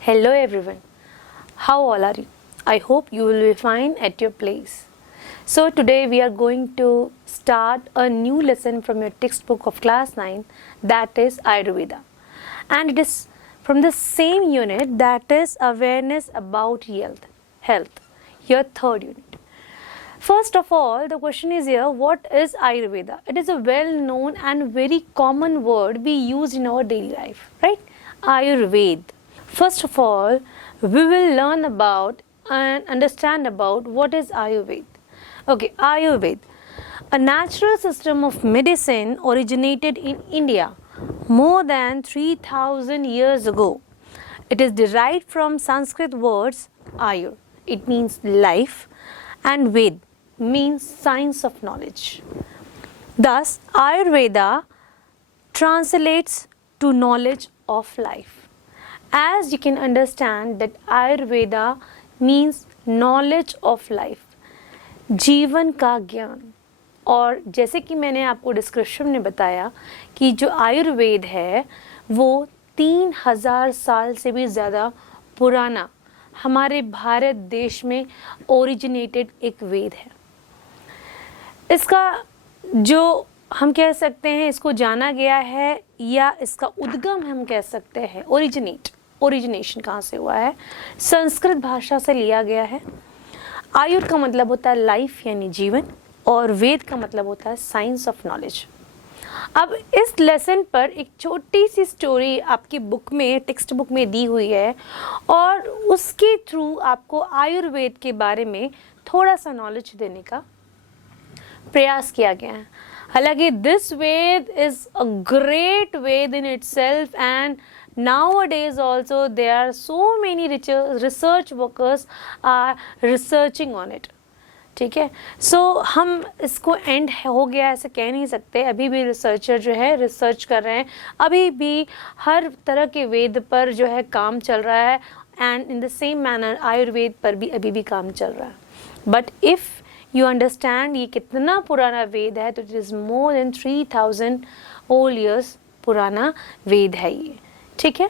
Hello everyone. How all are you? I hope you will be fine at your place. So today we are going to start a new lesson from your textbook of class 9, that is Ayurveda. And it is from the same unit, that is awareness about health. Your third unit. First of all, the question is here, what is Ayurveda? It is a well known and very common word we use in our daily life, right? Ayurveda. First of all, we will learn about and understand about what is Ayurveda. Okay, Ayurveda, a natural system of medicine originated in India more than 3000 years ago. It is derived from Sanskrit words Ayur, it means life, and Ved means science of knowledge. Thus, Ayurveda translates to knowledge of life. As you can understand that Ayurveda means knowledge of life, जीवन का ज्ञान. और जैसे कि मैंने आपको description में बताया कि जो आयुर्वेद है वो 3000 साल से भी ज़्यादा पुराना हमारे भारत देश में ओरिजिनेटेड एक वेद है. इसका जो हम कह सकते हैं इसको जाना गया है या इसका उद्गम हम कह सकते हैं ओरिजिनेशन कहाँ से हुआ है, संस्कृत भाषा से लिया गया है. आयुर का मतलब होता है लाइफ यानी जीवन और वेद का मतलब होता है साइंस ऑफ नॉलेज. अब इस लेसन पर एक छोटी सी स्टोरी आपकी बुक में टेक्स्ट बुक में दी हुई है और उसके थ्रू आपको आयुर्वेद के बारे में थोड़ा सा नॉलेज देने का प्रयास किया गया है. हालांकि this Veda is a great Veda in itself and nowadays also there are so many research workers are researching on it. ठीक है, सो हम इसको एंड हो गया ऐसे कह नहीं सकते. अभी भी रिसर्चर जो है रिसर्च कर रहे हैं, अभी भी हर तरह के वेद पर जो है काम चल रहा है and in the same manner Ayurveda पर भी अभी भी काम चल रहा है. बट इफ़ यू अंडरस्टैंड ये कितना पुराना वेद है तो it is more than 3000 old years पुराना वेद है ये. ठीक है,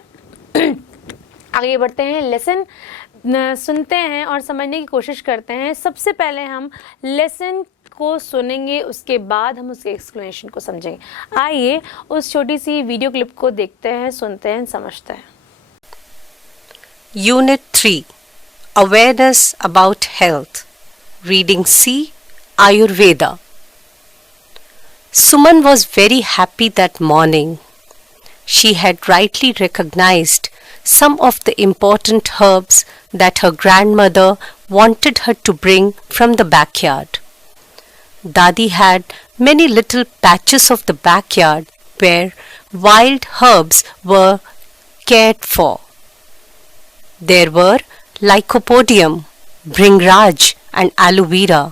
आगे बढ़ते हैं, लेसन सुनते हैं और समझने की कोशिश करते हैं. सबसे पहले हम लेसन को सुनेंगे, उसके बाद हम उसके एक्सप्लेनेशन को समझेंगे. आइए उस छोटी सी वीडियो क्लिप को देखते हैं, सुनते हैं, समझते हैं. Unit 3, Awareness about Health. Reading C, Ayurveda. Suman was very happy that morning. She had rightly recognized some of the important herbs that her grandmother wanted her to bring from the backyard. Dadi had many little patches of the backyard where wild herbs were cared for. There were Lycopodium, Bhringraj and Aloe vera.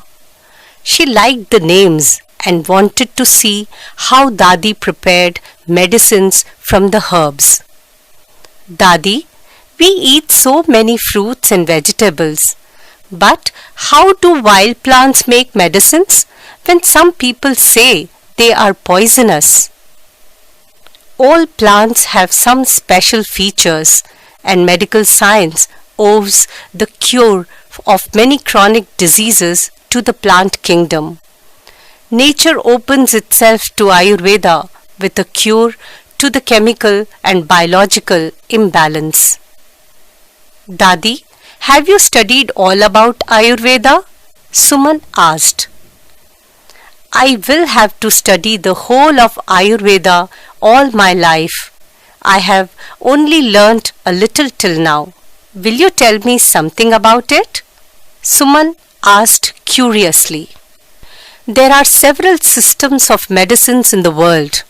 She liked the names and wanted to see how Dadi prepared medicines from the herbs. Dadi, we eat so many fruits and vegetables, but how do wild plants make medicines when some people say they are poisonous? All plants have some special features and medical science owes the cure of many chronic diseases to the plant kingdom. Nature opens itself to Ayurveda with a cure to the chemical and biological imbalance. Dadi, have you studied all about Ayurveda? Suman asked. I will have to study the whole of Ayurveda all my life. I have only learnt a little till now. Will you tell me something about it? Suman asked curiously. There are several systems of medicines in the world.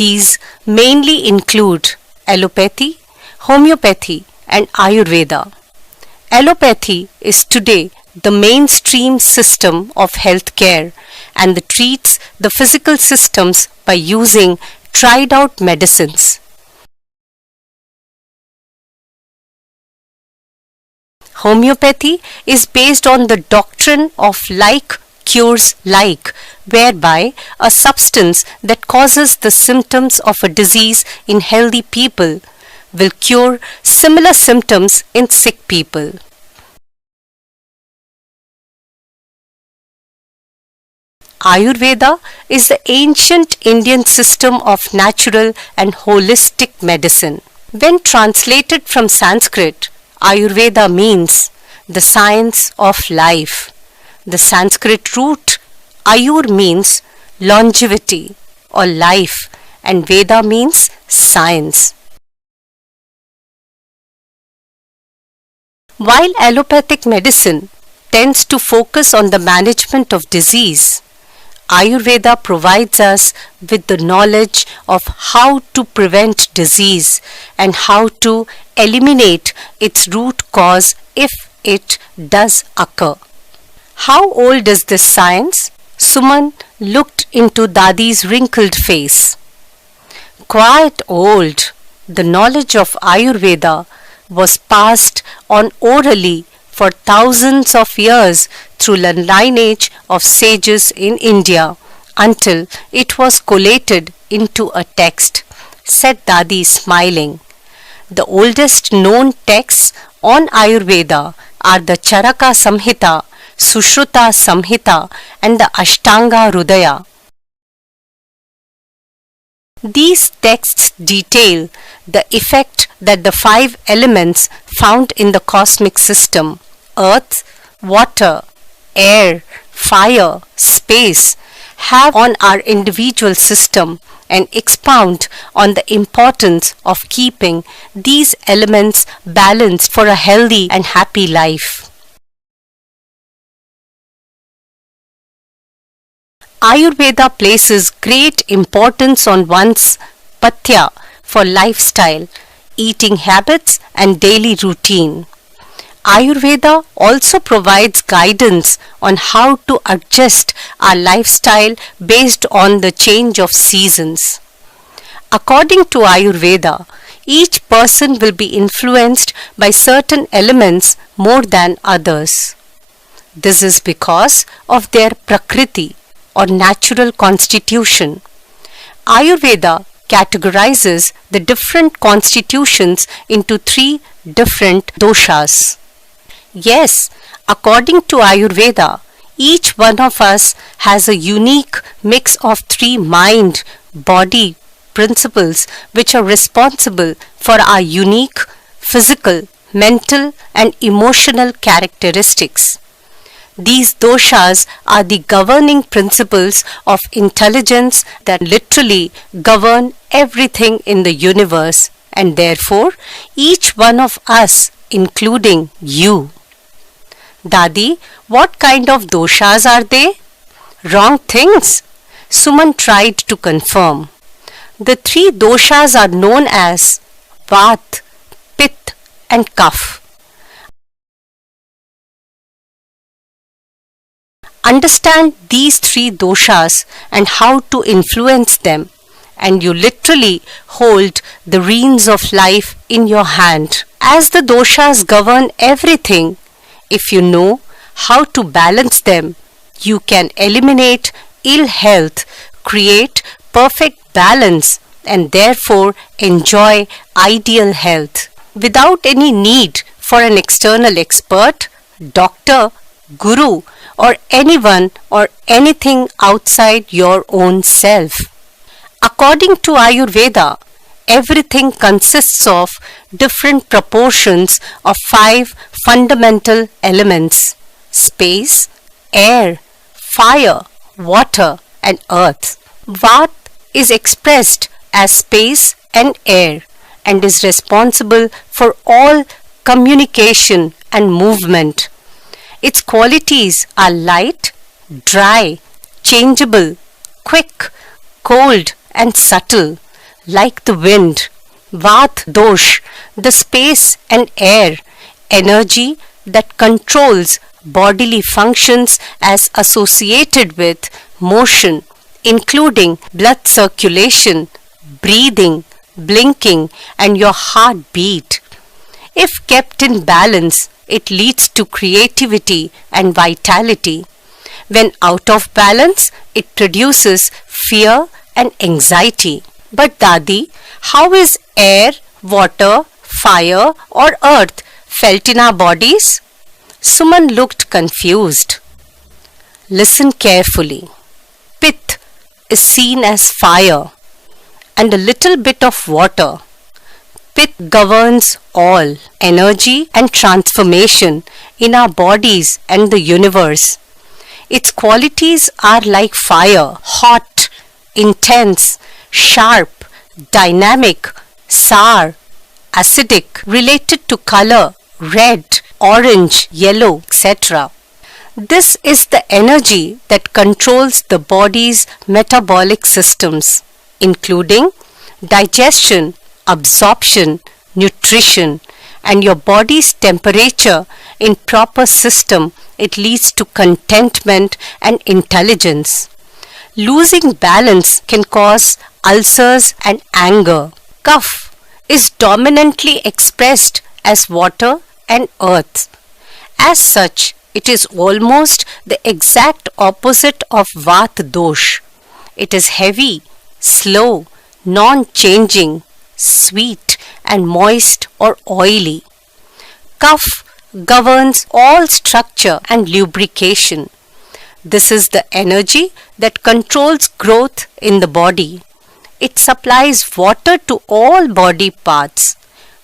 These mainly include allopathy, homeopathy and Ayurveda. Allopathy is today the mainstream system of healthcare and treats the physical systems by using tried out medicines. Homeopathy is based on the doctrine of like cures like, whereby a substance that causes the symptoms of a disease in healthy people will cure similar symptoms in sick people. Ayurveda is the ancient Indian system of natural and holistic medicine. When translated from Sanskrit, Ayurveda means the science of life. The Sanskrit root Ayur means longevity or life, and Veda means science. While allopathic medicine tends to focus on the management of disease, Ayurveda provides us with the knowledge of how to prevent disease and how to eliminate its root cause if it does occur. How old is this science? Suman looked into Dadi's wrinkled face. Quite old. The knowledge of Ayurveda was passed on orally for thousands of years through the lineage of sages in India until it was collated into a text, said Dadi smiling. The oldest known texts on Ayurveda are the Charaka Samhita, Sushruta Samhita and the Ashtanga Hridaya. These texts detail the effect that the five elements found in the cosmic system, earth, water, air, fire, space, have on our individual system and expound on the importance of keeping these elements balanced for a healthy and happy life. Ayurveda places great importance on one's pathya for lifestyle, eating habits and daily routine. Ayurveda also provides guidance on how to adjust our lifestyle based on the change of seasons. According to Ayurveda, each person will be influenced by certain elements more than others. This is because of their prakriti or natural constitution. Ayurveda categorizes the different constitutions into three different doshas. Yes, according to Ayurveda, each one of us has a unique mix of three mind, body principles which are responsible for our unique physical, mental and emotional characteristics. These doshas are the governing principles of intelligence that literally govern everything in the universe, and therefore each one of us, including you. Dadi, what kind of doshas are they? Wrong things. Suman tried to confirm. The three doshas are known as Vat, Pitta and Kapha. Understand these three doshas and how to influence them, and you literally hold the reins of life in your hand. As the doshas govern everything, if you know how to balance them, you can eliminate ill health, create perfect balance, and therefore enjoy ideal health without any need for an external expert, doctor, guru, or anyone or anything outside your own self. According to Ayurveda, everything consists of different proportions of five fundamental elements: space, air, fire, water, and earth. Vat is expressed as space and air and is responsible for all communication and movement. Its qualities are light, dry, changeable, quick, cold and subtle, like the wind. Vat dosh, the space and air, energy that controls bodily functions as associated with motion, including blood circulation, breathing, blinking and your heartbeat. If kept in balance, it leads to creativity and vitality. When out of balance, it produces fear and anxiety. But Dadi, how is air, water, fire, or earth felt in our bodies? Suman looked confused. Listen carefully. Pith is seen as fire and a little bit of water. Pith governs all energy and transformation in our bodies and the universe. Its qualities are like fire, hot, intense, sharp, dynamic, sour, acidic, related to color, red, orange, yellow, etc. This is the energy that controls the body's metabolic systems, including digestion, absorption, nutrition, and your body's temperature in proper system. It leads to contentment and intelligence. Losing balance can cause ulcers and anger. Kapha is dominantly expressed as water and earth. As such, it is almost the exact opposite of Vata dosh. It is heavy, slow, non-changing, sweet and moist or oily. Kapha governs all structure and lubrication. This is the energy that controls growth in the body. It supplies water to all body parts,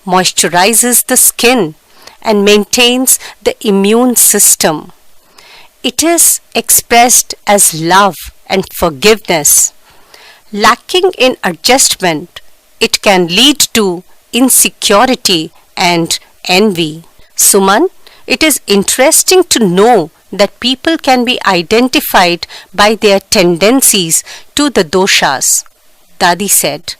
moisturizes the skin, and maintains the immune system. It is expressed as love and forgiveness. Lacking in adjustment, it can lead to insecurity and envy. Suman, it is interesting to know that people can be identified by their tendencies to the doshas. Dadi said,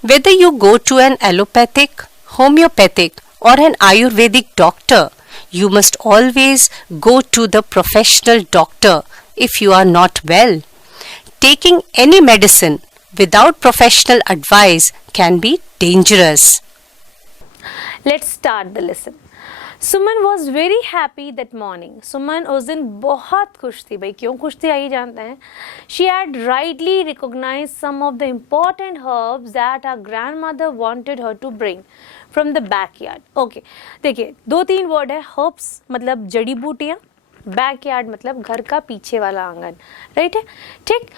whether you go to an allopathic, homeopathic, or an Ayurvedic doctor, you must always go to the professional doctor if you are not well. Taking any medicine without professional advice can be dangerous. Let's start the lesson. Suman was very happy that morning. Suman उस दिन बहुत खुश थी. भाई क्यों खुश थी आइए जानते हैं. She had rightly recognise some of the important herbs that our grandmother wanted her to bring from the backyard. Okay, देखिए 2-3 वर्ड है. हर्ब्स मतलब जड़ी बूटियाँ, बैकयार्ड मतलब घर का पीछे वाला आंगन, राइट है. ठीक,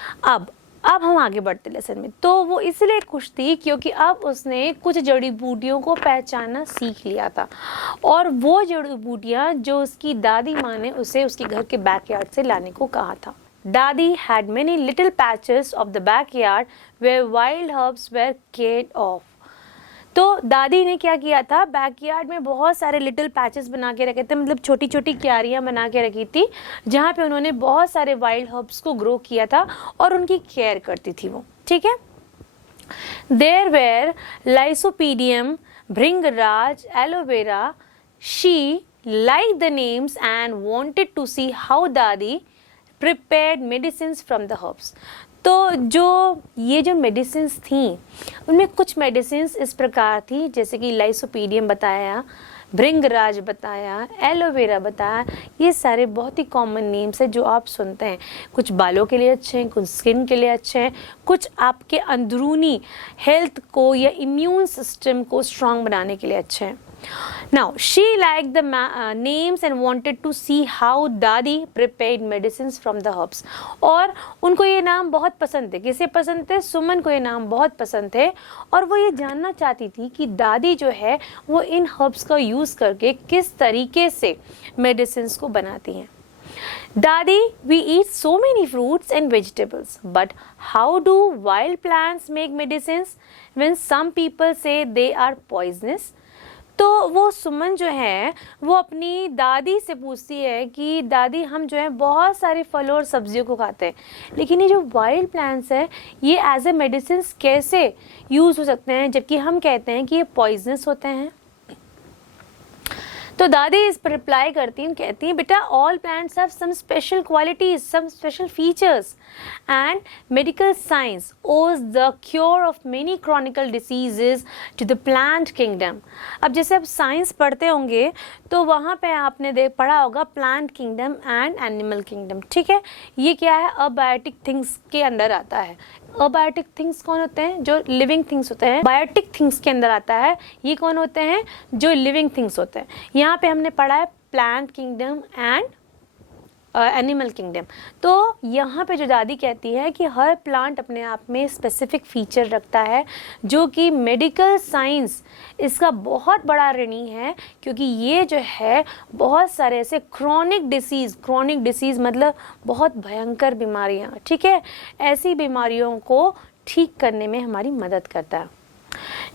अब हम आगे बढ़ते लेसन में. तो वो इसलिए खुश थी क्योंकि अब उसने कुछ जड़ी बूटियों को पहचानना सीख लिया था, और वो जड़ी बूटियाँ जो उसकी दादी माँ ने उसे उसके घर के बैकयार्ड से लाने को कहा था. Dadi had many little patches of the backyard where wild herbs were cared of. तो दादी ने क्या किया था, बैकयार्ड में बहुत सारे लिटिल पैचेस बना के रखे थे, मतलब छोटी छोटी क्यारियाँ बना के रखी थी जहाँ पे उन्होंने बहुत सारे वाइल्ड हर्ब्स को ग्रो किया था और उनकी केयर करती थी वो. ठीक है. There were lycopodium, bhringraj, aloe vera. She liked the names and wanted to see how Dadi prepared medicines from the herbs. तो ये जो मेडिसिन्स थी उनमें कुछ मेडिसिन्स इस प्रकार थी, जैसे कि लाइसोपीडियम बताया, भृंगराज बताया, एलोवेरा बताया. ये सारे बहुत ही कॉमन नेम्स हैं जो आप सुनते हैं. कुछ बालों के लिए अच्छे हैं, कुछ स्किन के लिए अच्छे हैं, कुछ आपके अंदरूनी हेल्थ को या इम्यून सिस्टम को स्ट्रांग बनाने के लिए अच्छे हैं. Now, she liked the names and wanted to see how Dadi prepared medicines from the herbs. और उनको ये नाम बहुत पसंद थे. किसे पसंद थे? सुमन को ये नाम बहुत पसंद थे और वो ये जानना चाहती थी कि दादी जो है वो इन हर्ब्स का यूज़ करके किस तरीके से मेडिसिन्स को बनाती हैं. Dadi, we eat so many fruits and vegetables, but how do wild plants make medicines when some people say they are poisonous? तो वो सुमन जो है वो अपनी दादी से पूछती है कि दादी हम जो है बहुत सारे फल और सब्जियों को खाते हैं, लेकिन ये जो वाइल्ड प्लांट्स हैं ये एज ए मेडिसिन कैसे यूज़ हो सकते हैं जबकि हम कहते हैं कि ये पॉइजनस होते हैं. तो दादी इस पर रिप्लाई करती हैं, कहती हैं बेटा all plants have some special qualities, some special features, and medical science owes the cure of many chronical diseases to the plant kingdom. अब जैसे आप साइंस पढ़ते होंगे तो वहाँ पे आपने पढ़ा होगा plant kingdom and animal kingdom. ठीक है, ये क्या है, अबायोटिक थिंग्स के अंडर आता है. अबायोटिक थिंग्स कौन होते हैं? जो लिविंग थिंग्स होते हैं। बायोटिक थिंग्स के अंदर आता है, ये कौन होते हैं? जो लिविंग थिंग्स होते हैं। यहाँ पे हमने पढ़ा है plant kingdom and animal kingdom. तो यहाँ पे जो दादी कहती है कि हर प्लांट अपने आप में स्पेसिफिक फीचर रखता है, जो कि मेडिकल साइंस इसका बहुत बड़ा ऋणी है, क्योंकि ये जो है बहुत सारे ऐसे क्रोनिक डिसीज़ मतलब बहुत भयंकर बीमारियाँ, ठीक है, ऐसी बीमारियों को ठीक करने में हमारी मदद करता है।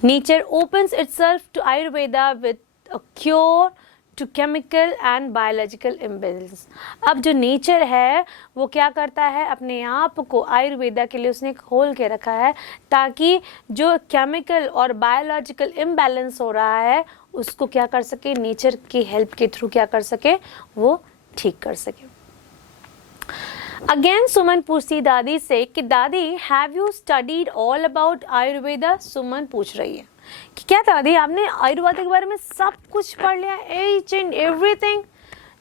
Nature opens itself to Ayurveda with a cure to chemical and biological imbalance. अब जो नेचर है वो क्या करता है, अपने आप को आयुर्वेदा के लिए उसने खोल के रखा है, ताकि जो केमिकल और बायोलॉजिकल इम्बैलेंस हो रहा है उसको क्या कर सके, नेचर की हेल्प के थ्रू क्या कर सके, वो ठीक कर सके। अगेन सुमन पूछती दादी से कि दादी have you studied all about Ayurveda? Suman पूछ रही है कि क्या दादी आपने आयुर्वेदा के बारे में सब कुछ पढ़ लिया, एच एंड एवरीथिंग?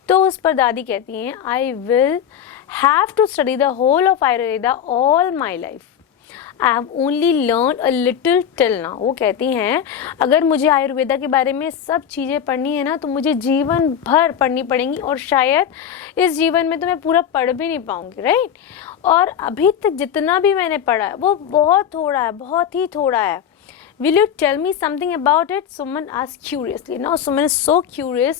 तो उस पर दादी कहती हैं I will have to study the whole of Ayurveda all my life, I have only learn a little till now. वो कहती हैं अगर मुझे आयुर्वेदा के बारे में सब चीज़ें पढ़नी है ना तो मुझे जीवन भर पढ़नी पड़ेंगी, और शायद इस जीवन में तो मैं पूरा पढ़ भी नहीं पाऊंगी, राइट? और अभी तक जितना भी मैंने पढ़ा है वो बहुत थोड़ा है, बहुत ही थोड़ा है। Will you tell me something about it? Suman asked curiously. Now Suman is so curious.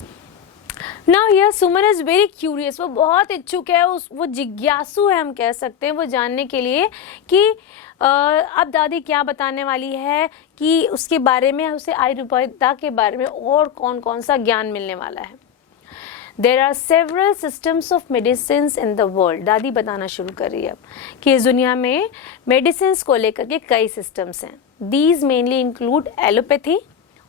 Now here Suman is very curious. वो बहुत इच्छुक है, वो जिज्ञासु है, हम कह सकते हैं, वो जानने के लिए कि अब दादी क्या बताने वाली है, कि उसके बारे में, उसे आयुर्वेदा के बारे में और कौन कौन सा ज्ञान मिलने वाला है। There are several systems of medicines in the world. दादी बताना शुरू कर रही है अब कि इस दुनिया में मेडिसिन को लेकर के कई सिस्टम्स हैं। These mainly include allopathy,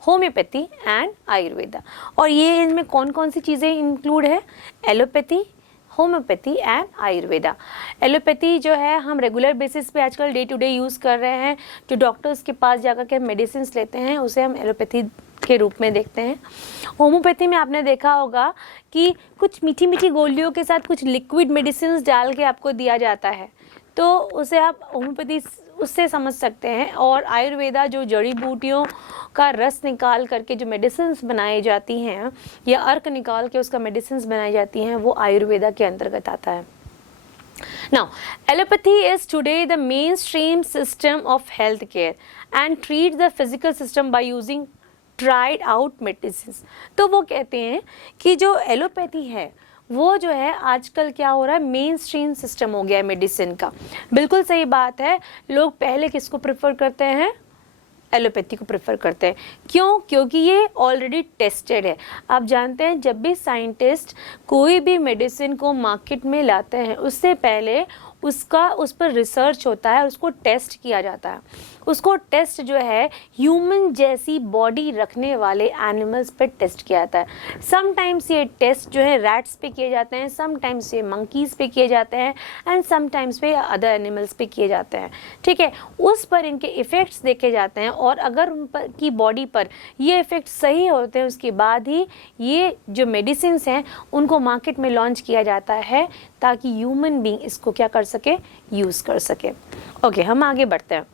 homeopathy and Ayurveda. और ये इनमें कौन कौन सी चीज़ें इंक्लूड है? Allopathy, homeopathy and Ayurveda. Allopathy जो है हम रेगुलर बेसिस पे आजकल डे टू डे यूज़ कर रहे हैं, जो डॉक्टर्स के पास जाकर के मेडिसिन लेते हैं उसे हम एलोपैथी के रूप में देखते हैं। होम्योपैथी में आपने देखा होगा कि कुछ मीठी मीठी गोलियों के साथ कुछ लिक्विड मेडिसिन डाल के आपको दिया जाता है, तो उसे आप होम्योपैथी उससे समझ सकते हैं। और आयुर्वेदा जो जड़ी बूटियों का रस निकाल करके जो मेडिसिन्स बनाई जाती हैं, या अर्क निकाल के उसका मेडिसिन्स बनाई जाती हैं, वो आयुर्वेदा के अंतर्गत आता है। Now, allopathy is today the mainstream system of healthcare and treats the physical system by using tried out medicines. तो वो कहते हैं कि जो एलोपैथी है वो जो है आजकल क्या हो रहा है, मेन स्ट्रीम सिस्टम हो गया है मेडिसिन का। बिल्कुल सही बात है, लोग पहले किसको प्रेफर करते हैं? एलोपैथी को प्रेफर करते हैं। क्यों? क्योंकि ये ऑलरेडी टेस्टेड है। आप जानते हैं जब भी साइंटिस्ट कोई भी मेडिसिन को मार्केट में लाते हैं उससे पहले उस पर रिसर्च होता है, उसको टेस्ट किया जाता है। उसको टेस्ट जो है ह्यूमन जैसी बॉडी रखने वाले एनिमल्स पे टेस्ट किया जाता है। समटाइम्स ये टेस्ट जो है रैट्स पे किए जाते हैं, समटाइम्स ये मंकीज़ पे किए जाते हैं एंड समटाइम्स पे अदर एनिमल्स पे किए जाते हैं, ठीक है। उस पर इनके इफ़ेक्ट्स देखे जाते हैं और अगर उन पर की बॉडी पर ये इफ़ेक्ट सही होते हैं उसके बाद ही ये जो मेडिसिन हैं उनको मार्केट में लॉन्च किया जाता है ताकि ह्यूमन बीइंग इसको क्या कर सके, यूज़ कर सके। ओके, हम आगे बढ़ते हैं।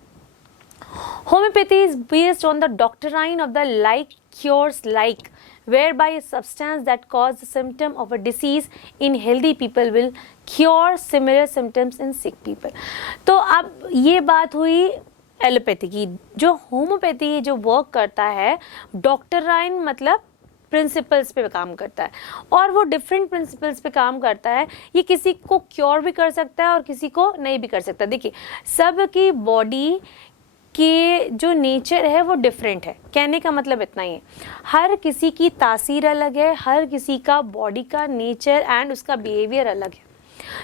Homeopathy is based on the doctrine of the like cures like, whereby a substance that causes the symptom of a disease in healthy people will cure similar symptoms in sick people. तो अब ये बात हुई allopathy की। जो homeopathy जो work करता है, डॉक्टराइन मतलब प्रिंसिपल्स पे काम करता है और वो डिफरेंट प्रिंसिपल्स पे काम करता है। ये किसी को क्योर भी कर सकता है और किसी को नहीं भी कर सकता। देखिए, सबकी बॉडी कि जो नेचर है वो डिफरेंट है, कहने का मतलब इतना ही है। हर किसी की तासीर अलग है, हर किसी का बॉडी का नेचर एंड उसका बिहेवियर अलग है।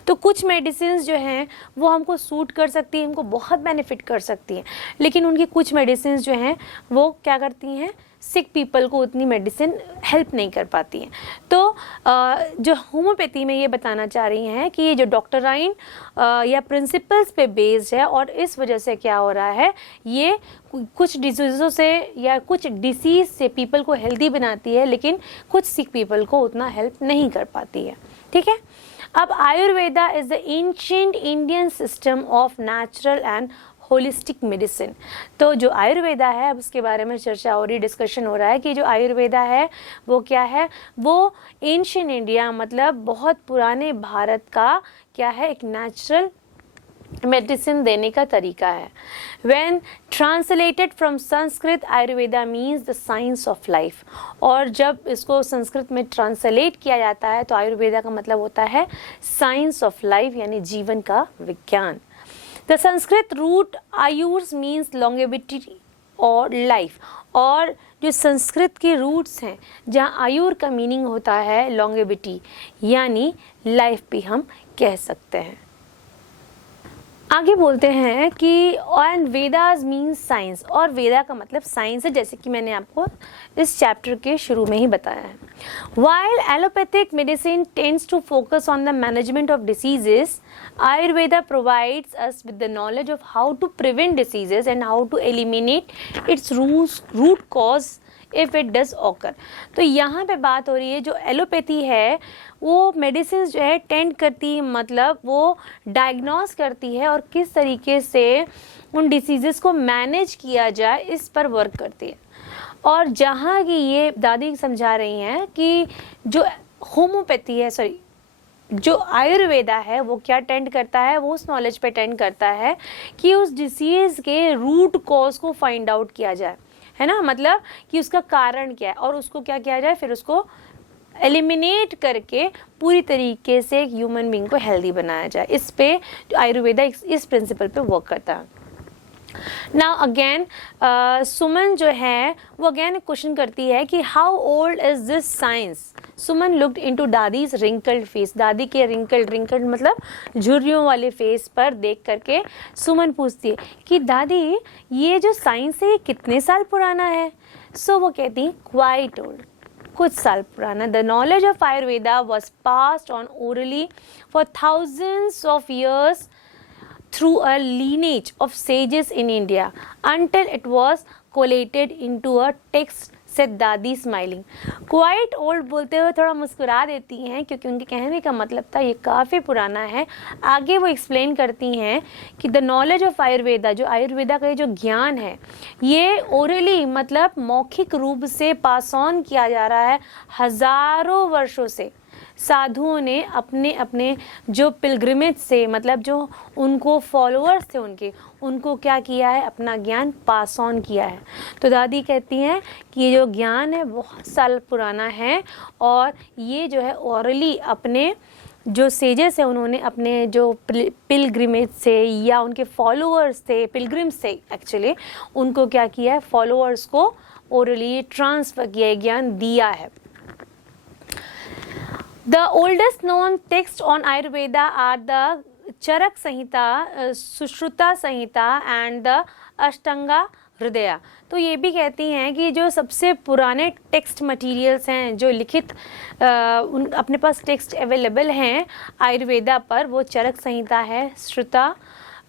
तो कुछ मेडिसिन जो हैं वो हमको सूट कर सकती है, हमको बहुत बेनिफिट कर सकती हैं, लेकिन उनकी कुछ मेडिसिन जो हैं वो क्या करती हैं, सिक पीपल को उतनी मेडिसिन हेल्प नहीं कर पाती हैं। तो जो होम्योपैथी में ये बताना चाह रही हैं कि ये जो डॉक्टराइन या प्रिंसिपल्स पे बेस्ड है और इस वजह से क्या हो रहा है, ये कुछ डिजीज़ों से या कुछ डिसीज़ से पीपल को हेल्दी बनाती है, लेकिन कुछ सिक पीपल को उतना हेल्प नहीं कर पाती है, ठीक है। अब Ayurveda is the ancient Indian system of natural and holistic medicine. तो जो आयुर्वेदा है, अब उसके बारे में चर्चा हो रही, डिस्कशन हो रहा है कि जो आयुर्वेदा है वो क्या है, वो एंशिएंट इंडिया मतलब बहुत पुराने भारत का क्या है, एक नेचुरल मेडिसिन देने का तरीका है। When translated from Sanskrit, Ayurveda means the science of life. और जब इसको संस्कृत में ट्रांसलेट किया जाता है तो आयुर्वेदा का मतलब होता है साइंस ऑफ लाइफ, यानी जीवन का विज्ञान। The Sanskrit root ayus means longevity और लाइफ। और जो संस्कृत के रूट्स हैं जहाँ आयुर का मीनिंग होता है लॉन्गेविटी, यानी लाइफ भी हम कह सकते हैं। आगे बोलते हैं कि एंड वेदास मीन्स साइंस, और वेदा का मतलब साइंस है, जैसे कि मैंने आपको इस चैप्टर के शुरू में ही बताया है। While allopathic medicine tends to focus on the management of diseases, Ayurveda provides us with the knowledge of how to prevent diseases and how to eliminate its root cause if it does occur। तो यहाँ पे बात हो रही है, जो allopathy है वो मेडिसिन जो है टेंड करती है, मतलब वो डायग्नोस करती है और किस तरीके से उन डिसीजेस को मैनेज किया जाए इस पर वर्क करती है। और जहाँ की ये दादी समझा रही हैं कि जो होम्योपैथी है, सॉरी जो आयुर्वेदा है वो क्या टेंड करता है, वो उस नॉलेज पे टेंड करता है कि उस डिसीज के रूट कॉज को फाइंड आउट किया जाए, है ना, मतलब कि उसका कारण क्या है और उसको क्या किया जाए, फिर उसको एलिमिनेट करके पूरी तरीके से एक ह्यूमन बीइंग को हेल्दी बनाया जाए। इस पे आयुर्वेदा इस प्रिंसिपल पे वर्क करता है। नाउ अगेन सुमन जो है वो अगेन क्वेश्चन करती है कि how old is this science. Suman looked into Dadi's wrinkled face. दादी के रिंकल्ड मतलब झुर्रियों वाले फेस पर देख करके सुमन पूछती है कि दादी ये जो साइंस है ये कितने साल पुराना है। सो वो कहती क्वाइट ओल्ड, कुछ साल पुराना। The knowledge of Ayurveda was passed on orally for thousands of years through a lineage of sages in India until it was collated into a text, said दादी स्माइलिंग। क्वाइट ओल्ड बोलते हुए थोड़ा मुस्कुरा देती हैं क्योंकि उनके कहने का मतलब था ये काफ़ी पुराना है। आगे वो एक्सप्लेन करती हैं कि द नॉलेज ऑफ आयुर्वेदा, जो आयुर्वेदा का ये जो ज्ञान है ये ओरली मतलब मौखिक रूप से पास ऑन किया जा रहा है हजारों वर्षों से। साधुओं ने अपने अपने जो पिलग्रिमेज से, मतलब जो उनको फॉलोअर्स थे उनको क्या किया है, अपना ज्ञान पास ऑन किया है। तो दादी कहती हैं कि ये जो ज्ञान है बहुत साल पुराना है और ये जो है ओरली अपने जो सेजेस है उन्होंने अपने जो पिलग्रिमेज से या उनके फॉलोअर्स थे, पिलग्रिम्स थे एक्चुअली, उनको क्या किया है, फॉलोअर्स को ओरली ट्रांसफर किया, ज्ञान दिया है। The oldest known texts on Ayurveda are the Charak Samhita, Sushruta Samhita and the Ashtanga हृदया। तो ये भी कहती हैं कि जो सबसे पुराने टेक्स्ट मटेरियल्स हैं जो लिखित अपने पास टेक्स्ट अवेलेबल हैं आयुर्वेदा पर, वो चरक संहिता है, श्रुता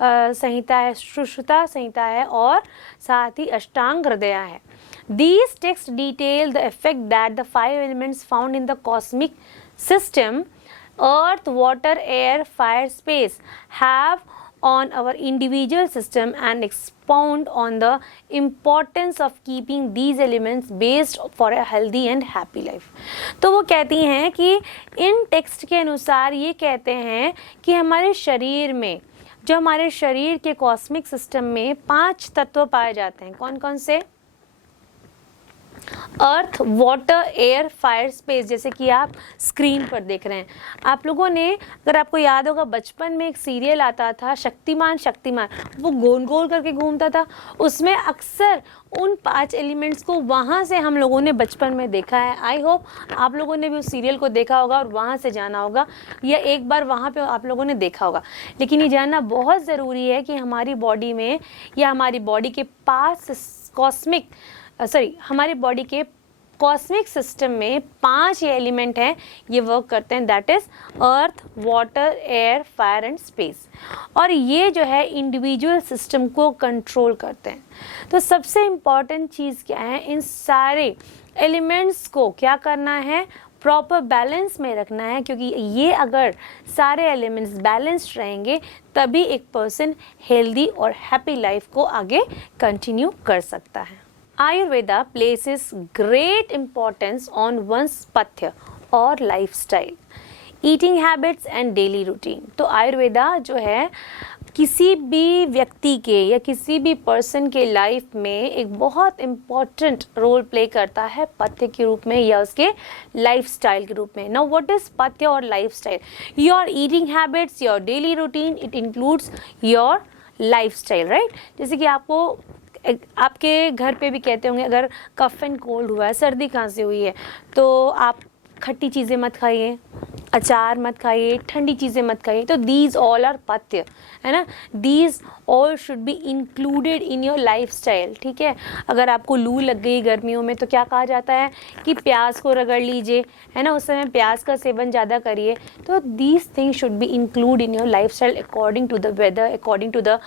संहिता है, सुश्रुता संहिता है और साथ ही अष्टांग हृदया है। These texts detail the effect that the 5 elements found in the cosmic system, earth, water, air, fire, space, have on our individual system and expound on the importance of keeping these elements based for a healthy and happy life। तो वो कहती हैं कि इन text के अनुसार ये कहते हैं कि हमारे शरीर में, जो हमारे शरीर के कॉस्मिक सिस्टम में 5 तत्व पाए जाते हैं। कौन कौन से? अर्थ, वाटर, एयर, फायर, स्पेस, जैसे कि आप स्क्रीन पर देख रहे हैं। आप लोगों ने, अगर आपको याद होगा, बचपन में एक सीरियल आता था शक्तिमान, वो गोल गोल करके घूमता था, उसमें अक्सर उन 5 एलिमेंट्स को वहाँ से हम लोगों ने बचपन में देखा है। आई होप आप लोगों ने भी उस सीरियल को देखा होगा और वहाँ से जाना होगा या एक बार वहाँ पे आप लोगों ने देखा होगा। लेकिन ये जानना बहुत ज़रूरी है कि हमारी बॉडी में या हमारी बॉडी के पास हमारी बॉडी के कॉस्मिक सिस्टम में 5 ये एलिमेंट हैं, ये वर्क करते हैं, that is earth, water, air, fire and space. और ये जो है इंडिविजुअल सिस्टम को कंट्रोल करते हैं। तो सबसे इम्पॉर्टेंट चीज़ क्या है, इन सारे एलिमेंट्स को क्या करना है, प्रॉपर बैलेंस में रखना है, क्योंकि ये अगर सारे एलिमेंट्स बैलेंस्ड रहेंगे तभी एक पर्सन हेल्दी और हैप्पी लाइफ को आगे कंटिन्यू कर सकता है। Ayurveda places great importance on one's पथ्य और lifestyle, eating habits and daily routine. तो आयुर्वेदा जो है किसी भी व्यक्ति के या किसी भी पर्सन के लाइफ में एक बहुत इम्पॉर्टेंट रोल प्ले करता है पथ्य के रूप में या उसके लाइफस्टाइल के रूप में। नाउ व्हाट इज पथ्य और lifestyle? Your eating habits, your daily routine, it includes your lifestyle, right? जैसे कि आपके घर पे भी कहते होंगे अगर कफ एंड कोल्ड हुआ है, सर्दी खांसी हुई है, तो आप खट्टी चीज़ें मत खाइए, अचार मत खाइए, ठंडी चीज़ें मत खाइए। तो दीज ऑल आर पथ्य, है ना? These all should be included in your lifestyle, ठीक है? अगर आपको लू लग गई गर्मियों में तो क्या कहा जाता है कि प्याज को रगड़ लीजिए, है ना? उस समय प्याज का सेवन ज़्यादा करिए। तो these things should be include in your lifestyle according to the weather, according to the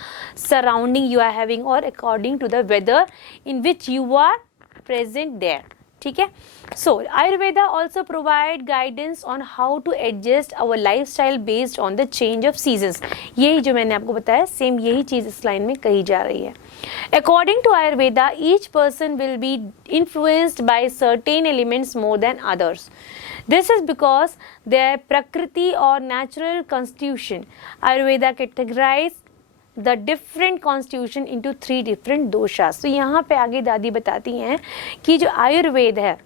surrounding you are having और according to the weather in which you are present there, ठीक है? So Ayurveda also provide guidance on how to adjust our lifestyle based on the change of seasons. यही जो मैंने आपको बताया, same यही चीज़ इस लाइन में कही जा रही है। According to Ayurveda each person will be influenced by certain elements more than others. This is because their prakriti or natural constitution. Ayurveda categorize the different constitution into 3 different doshas. तो यहाँ पे आगे दादी बताती हैं कि जो आयुर्वेद है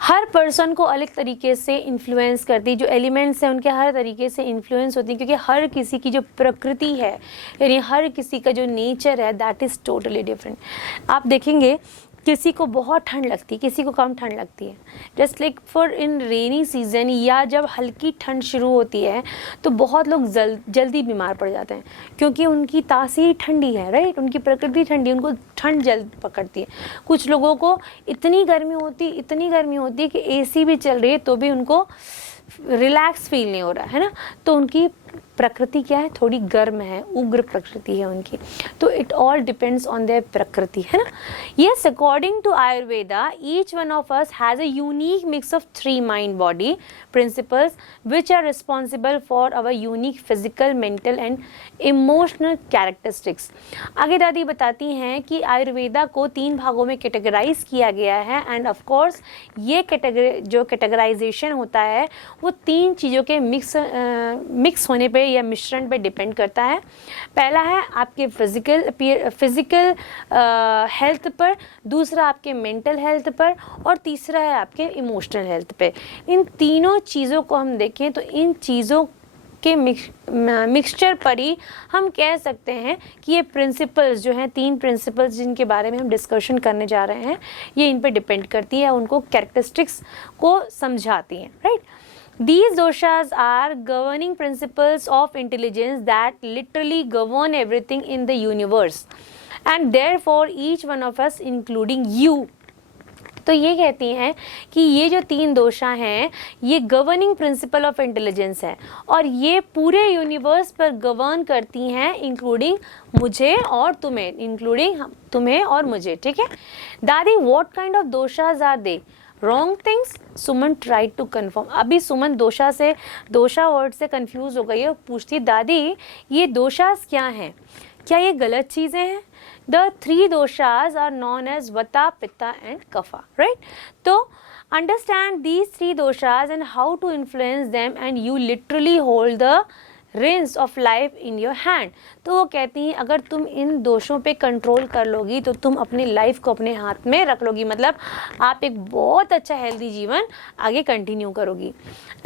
हर पर्सन को अलग तरीके से इन्फ्लुएंस करती है, जो एलिमेंट्स हैं उनके हर तरीके से इन्फ्लुएंस होती हैं, क्योंकि हर किसी की जो प्रकृति है यानी हर किसी का जो नेचर है दैट इज़ टोटली डिफरेंट। आप देखेंगे किसी को बहुत ठंड लगती है, किसी को कम ठंड लगती है। Just like for in rainy season या जब हल्की ठंड शुरू होती है तो बहुत लोग जल्दी बीमार पड़ जाते हैं, क्योंकि उनकी तासीर ठंडी है, राइट? उनकी प्रकृति ठंडी, उनको ठंड जल्द पकड़ती है। कुछ लोगों को इतनी गर्मी होती है कि एसी भी चल रही है तो भी उनको रिलैक्स फील नहीं हो रहा है ना, तो उनकी प्रकृति क्या है, थोड़ी गर्म है, उग्र प्रकृति है उनकी। तो it all depends on their prakriti, है ना? Yes, according to Ayurveda each one of us has a unique mix of 3 mind body principles which are responsible for our unique physical, mental and emotional characteristics. आगे दादी बताती हैं कि आयुर्वेदा को 3 भागों में कैटेगराइज किया गया है एंड ऑफ कोर्स ये कैटेगराइजेशन होता है वो 3 चीज़ों के मिक्स होने पे या मिश्रण पे डिपेंड करता है। पहला है आपके फिजिकल हेल्थ पर, दूसरा आपके मेंटल हेल्थ पर और तीसरा है आपके इमोशनल हेल्थ पे। इन तीनों चीज़ों को हम देखें तो इन चीज़ों के मिक्सचर पर ही हम कह सकते हैं कि ये प्रिंसिपल्स जो हैं, 3 प्रिंसिपल्स जिनके बारे में हम डिस्कशन करने जा रहे हैं, ये इन पे डिपेंड करती है, उनको कैरेक्टरिस्टिक्स को समझाती हैं, right? These doshas are governing principles of intelligence that literally govern everything in the universe and therefore each one of us including you। तो ये कहती हैं कि ये जो 3 दोषा हैं ये गवर्निंग प्रिंसिपल ऑफ इंटेलिजेंस है और ये पूरे यूनिवर्स पर गवर्न करती हैं इंक्लूडिंग मुझे और तुम्हें, इंक्लूडिंग तुम्हें और मुझे, ठीक है? दादी what kind of doshas are they? Wrong things? Suman try to confirm. अभी सुमन दोषा वर्ड से कंफ्यूज हो गई है, पूछती दादी ये दोषास क्या हैं, क्या ये गलत चीज़ें हैं? The 3 doshas are known as Vata, Pitta and Kapha, right? So understand these 3 doshas and how to influence them and you literally hold the reins of life in your hand। तो वो कहती हैं अगर तुम इन दोषों पे कंट्रोल कर लोगी तो तुम अपनी लाइफ को अपने हाथ में रख लोगी, मतलब आप एक बहुत अच्छा हेल्दी जीवन आगे कंटिन्यू करोगी।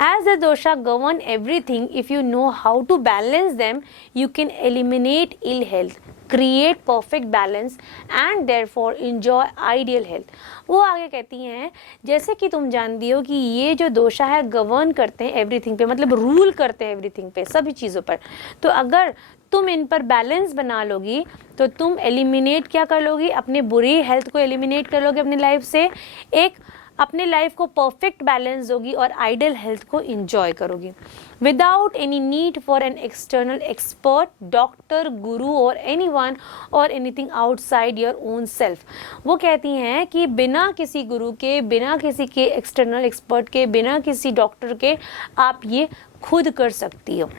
As the dosha govern everything, if you know how to balance them, you can eliminate ill health, create perfect balance and therefore enjoy ideal health। वो आगे कहती हैं जैसे कि तुम जानती हो कि ये जो दोषा है गवर्न करते हैं एवरीथिंग पे, मतलब रूल करते हैं एवरीथिंग पे, सभी चीज़ों पर। तो अगर तुम इन पर बैलेंस बना लोगी तो तुम एलिमिनेट क्या कर लोगी, अपने बुरी हेल्थ को एलिमिनेट कर लोगे अपनी लाइफ से, एक अपने लाइफ को परफेक्ट बैलेंस दोगी और आइडियल हेल्थ को इंजॉय करोगी without any need for an external expert, doctor, गुरु और एनीवन और anything outside your own self. वो कहती हैं कि बिना किसी गुरु के, बिना किसी के एक्सटर्नल एक्सपर्ट के, बिना किसी डॉक्टर के आप ये खुद कर सकती हो।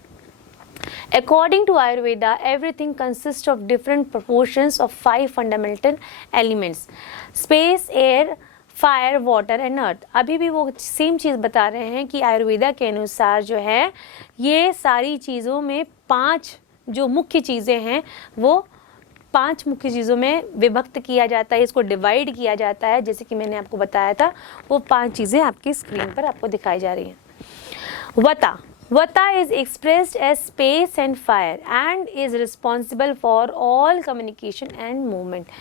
According to Ayurveda, everything consists of different proportions of 5 fundamental elements: space, air, fire, water and अर्थ। अभी भी वो सेम चीज़ बता रहे हैं कि आयुर्वेदा के अनुसार जो है ये सारी चीज़ों में 5 जो मुख्य चीज़ें हैं वो 5 मुख्य चीज़ों में विभक्त किया जाता है, इसको डिवाइड किया जाता है। जैसे कि मैंने आपको बताया था, वो 5 चीज़ें आपकी स्क्रीन पर आपको दिखाई जा रही हैं। वता, Vata is expressed as space and fire and is responsible for all communication and movement।